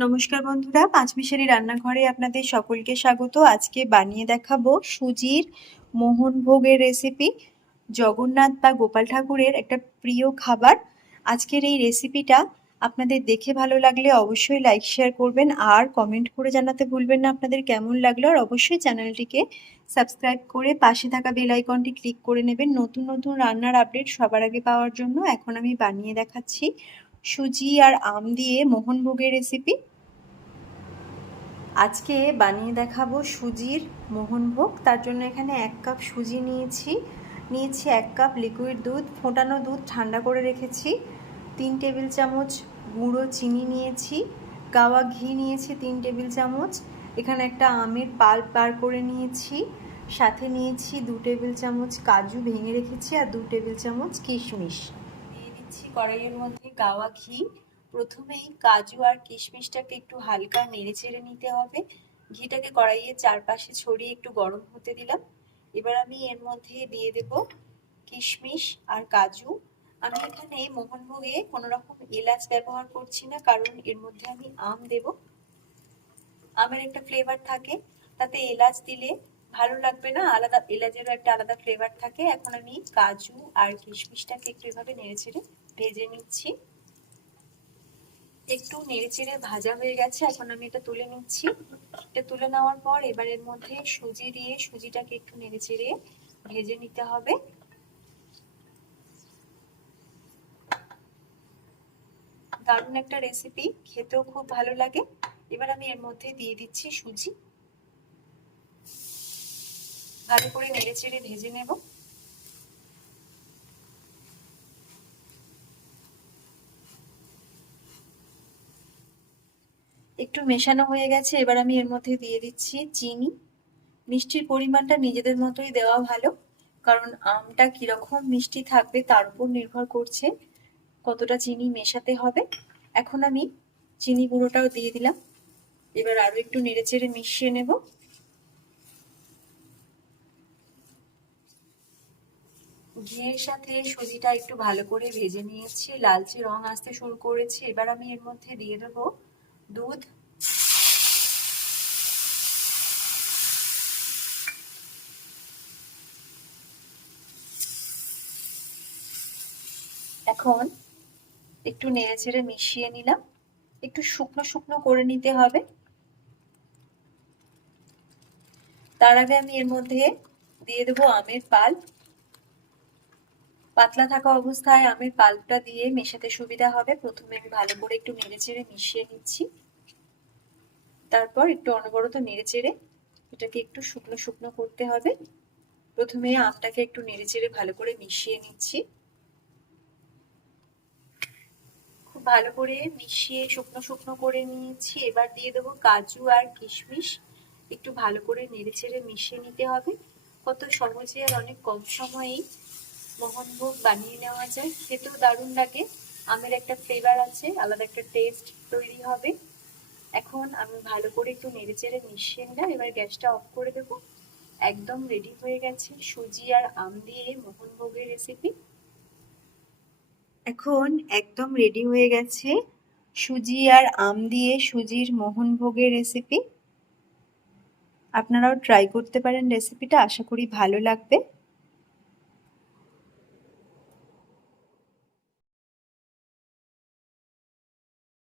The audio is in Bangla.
নমস্কার বন্ধুরা, পাঁচমিশালি রান্নাঘরে আপনাদের সকলকে স্বাগত। আজকে বানিয়ে দেখাবো সুজির মোহনভোগের রেসিপি জগন্নাথ বা গোপাল ঠাকুরের একটা প্রিয় খাবার। আজকের এই রেসিপিটা আপনাদের দেখে ভালো লাগলে অবশ্যই লাইক শেয়ার করবেন আর কমেন্ট করে জানাতে ভুলবেন না আপনাদের কেমন লাগল। আর অবশ্যই চ্যানেলটিকে সাবস্ক্রাইব করে পাশে থাকা বেল আইকনটি ক্লিক করে নেবেন। নতুন নতুন রান্নার আপডেট সবার আগে পাওয়ার জন্য এখন আমি বানিয়ে দেখাচ্ছি। সুজি আর আম দিয়ে মোহনভোগের রেসিপি আজকে বানিয়ে দেখাবো সুজির মোহনভোগ তার জন্য এখানে এক কাপ সুজি নিয়েছি। নিয়েছি এক কাপ লিকুইড দুধ, ফোটানো দুধ ঠান্ডা করে রেখেছি। তিন টেবিল চামচ গুঁড়ো চিনি নিয়েছি। গাওয়া ঘি নিয়েছি তিন টেবিল চামচ। এখানে একটা আমের পাল বার করে নিয়েছি। সাথে নিয়েছি দু টেবিল চামচ কাজু ভেঙে রেখেছি আর দু টেবিল চামচ কিশমিশ। দিচ্ছি কড়াইয়ের মধ্যে গাওয়া ঘি। প্রথমেই কাজু আর কিশমিশটাকে একটু হালকা নেড়ে চেড়ে নিতে হবে। ঘিটাকে কড়াইয়ের চারপাশে ছড়িয়ে একটু গরম হতে দিলাম। এবার আমি এর মধ্যে দিয়ে দেব কিশমিশ আর কাজু। আমি এখানে মোহনভোগে কোনো রকম এলাচ ব্যবহার করছি না, কারণ এর মধ্যে আমি আম দেব। আমের একটা ফ্লেভার থাকে, তাতে এলাচ দিলে ভালো লাগবে না, আলাদা এলাচেরও একটা আলাদা ফ্লেভার থাকে। এখন আমি কাজু আর কিশমিশটাকে একটু এভাবে নেড়ে চেড়ে ভেজে নিচ্ছি। একটু নেড়ে চেড়ে ভাজা হয়ে গেছে, এখন আমি এটা তুলে নিচ্ছি। এটা তুলে নেওয়ার পর এবার এর মধ্যে সুজি দিয়ে সুজিটাকে একটু নেড়ে চেড়ে ভেজে নিতে হবে। দারুণ একটা রেসিপি খেতেও খুব ভালো লাগে। এবার আমি এর মধ্যে দিয়ে দিচ্ছি সুজি। ভালো করে নেড়ে চেড়ে ভেজে নেব। একটু মেশানো হয়ে গেছে, এবার আমি এর মধ্যে দিয়ে দিচ্ছি চিনি। মিষ্টির পরিমাণটা নিজেদের মতোই দেওয়া ভালো, কারণ আমটা কীরকম মিষ্টি থাকবে তার উপর নির্ভর করছে কতটা চিনি মেশাতে হবে। এখন আমি চিনি গুঁড়োটাও দিয়ে দিলাম। এবার আরও একটু নেড়েচেড়ে মিশিয়ে নেব। ঘিয়ের সাথে সুজিটা একটু ভালো করে ভেজে নিয়েছি, লালচে রং আসতে শুরু করেছি। এবার আমি এর মধ্যে দিয়ে দেবো দুধ। এখন একটু নেড়ে চেড়ে মিশিয়ে নিলাম। একটু শুকনো শুকনো করে নিতে হবে। তার আগে আমি এর মধ্যে দিয়ে দেবো আমের পাল। পাতলা থাকা অবস্থায় আমের পাল্পটা দিয়ে মেশাতে সুবিধা হবে। প্রথমে আমি ভালো করে একটু নেড়ে চেড়ে মিশিয়ে নিচ্ছি। তারপর একটু অনবরত নেড়ে চেড়ে এটাকে একটু শুকনো শুকনো করতে হবে। প্রথমে আমটাকে একটু নেড়ে চেড়ে ভালো করে মিশিয়ে নিচ্ছি। খুব ভালো করে মিশিয়ে শুকনো শুকনো করে নিয়েছি। এবার দিয়ে দেবো কাজু আর কিশমিশ। একটু ভালো করে নেড়ে চেড়ে মিশিয়ে নিতে হবে। কত সহজে আর অনেক কম সময়েই মোহনভোগ বানিয়ে নেওয়া যায়। খেতেও দারুণ লাগে। আমের একটা ফ্লেভার আছে, আলাদা একটা টেস্ট তৈরি হবে। এখন আমি ভালো করে একটু নেড়ে চেড়ে মিশিয়ে নিলাম। এবার গ্যাসটা অফ করে দেবো। একদম রেডি হয়ে গেছে সুজি আর আম দিয়ে মোহনভোগের রেসিপি এখন একদম রেডি হয়ে গেছে সুজি আর আম দিয়ে সুজির মোহনভোগের রেসিপি আপনারাও ট্রাই করতে পারেন রেসিপিটা আশা করি ভালো লাগবে।